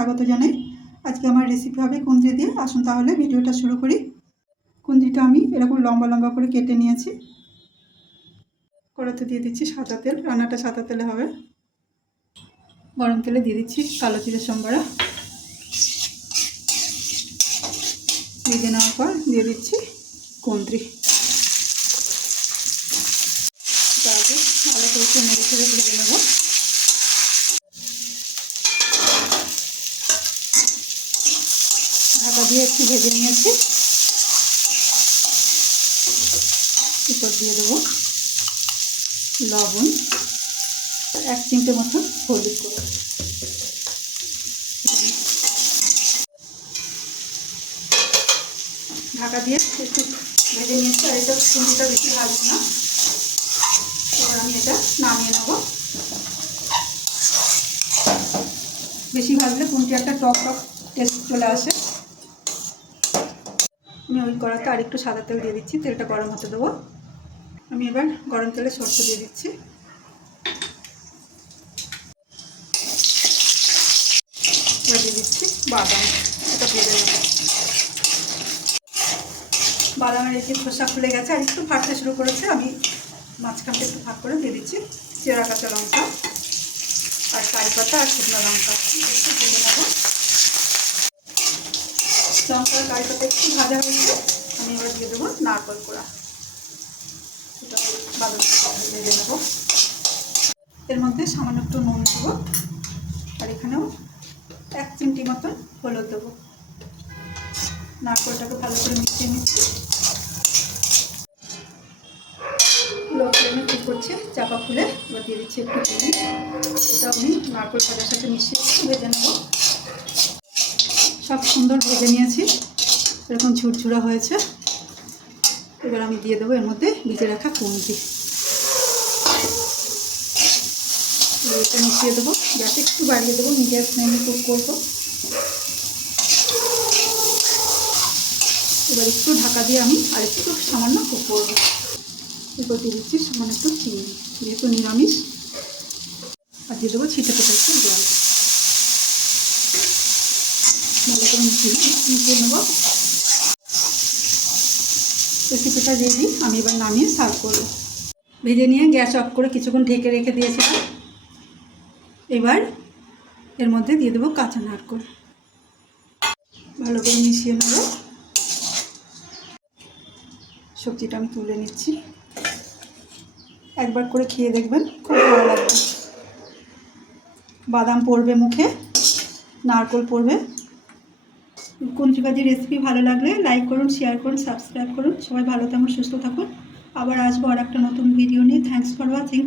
স্বাগত জানাই। আজকে আমার রেসিপি হবে কুঁদরি দিয়ে। আসুন তাহলে ভিডিওটা শুরু করি। কুঁদরিটা আমি এরকম লম্বা লম্বা করে কেটে নিয়েছি। কড়াতে দিয়ে দিচ্ছি সাদা তেল। রান্নাটা সাদা তেলে হবে। গরম তেলে দিয়ে দিচ্ছি কালো জিরে সম্বরা। ভেজে নেওয়ার পর দিয়ে দিচ্ছি কুঁদরি। তারপর ভালো করে নেড়ে ছেড়ে ভেজে নেব। ঢাকা দিয়ে একটু ভেজে নিয়েছি। এরপর দিয়ে দেবো লবণ, 1 চিমটে মতো হলুদ গুঁড়ো। ঢাকা দিয়ে একটু ভেজে নিয়েছি। আর এটা কুঁদরিটা বেশি ভাজবো না। এবার আমি এটা নামিয়ে নেব। বেশি ভাজলে কুঁদরি একটা টক টক টেস্ট চলে আসে। আমি ওই কড়াতে আর একটু সাদা তেল দিয়ে দিচ্ছি। তেলটা গরম হতে দেবো। আমি এবার গরম তেলে সরষে দিয়ে দিচ্ছি। এবার দিয়ে দিচ্ছি বাদাম। এটা ভেজে নেব। বাদামের একটু খোসা খুলে গেছে আর একটু ফাটতে শুরু করেছে। আমি মাঝখানটা একটু ভাগ করে দিয়ে দিচ্ছি চেরা কাঁচা লঙ্কা আর কারি পাতা আর শুকনো লঙ্কা। একটু ভেজে নেব। লঙ্কা আর কারি পাতা একটু ভাজা হয়েছে। আমি এবার দিয়ে দেবো নারকেল কোড়া। এটা বাদাম ভেজে নেব। এর মধ্যে সামান্য একটু নুন দেবো। আর এখানেও 1 চিমটি মতন হলুদ দেবো। নারকেলটাকে ভালো করে মিশিয়ে নিচ্ছি। লো ফ্লেমে কী করছি চাপা খুলে এবার দিয়ে দিচ্ছি একটু চিনি। এটা আমি নারকেল ভাজার সাথে মিশিয়ে একটু ভেজে নেব। সব সুন্দর ভেজে নিয়েছি। এরকম ঝুরঝুরা হয়েছে। এবার আমি দিয়ে দেবো এর মধ্যে ভিজে রাখা কুঁদরি। এটা মিশিয়ে দেবো। গ্যাস একটু বাড়িয়ে দেবো। মিডিয়াম ফ্লেমে কুক করবো। এবার একটু ঢাকা দিয়ে আমি আর একটু সামান্য কুক করবো। এরপর দিয়ে দিচ্ছি সামান্য একটু চিনি, যেহেতু নিরামিষ। আর দিয়ে দেবো ছিটে ফোটা একটু জল। ভালো করে মিশিয়ে নেব। রেসিপিটা রেডি। আমি এবার নামিয়ে সার্ভ করবো। ভেজে নিয়ে গ্যাস অফ করে কিছুক্ষণ ঢেকে রেখে দিয়েছিলাম। এবার এর মধ্যে দিয়ে দেবো কাঁচা নারকেল। ভালো করে মিশিয়ে নেব। সবজিটা আমি তুলে নিচ্ছি। একবার করে খেয়ে দেখবেন, খুব ভালো লাগবে। বাদাম পড়বে মুখে, নারকেল পড়বে। কুঁদরি ভাজির রেসিপি ভালো লাগলে লাইক করুন, শেয়ার করুন, সাবস্ক্রাইব করুন। সবাই ভালো থাকুন, সুস্থ থাকুন। আবার আসবো আর একটা নতুন ভিডিও নিয়ে। Thanks for watching.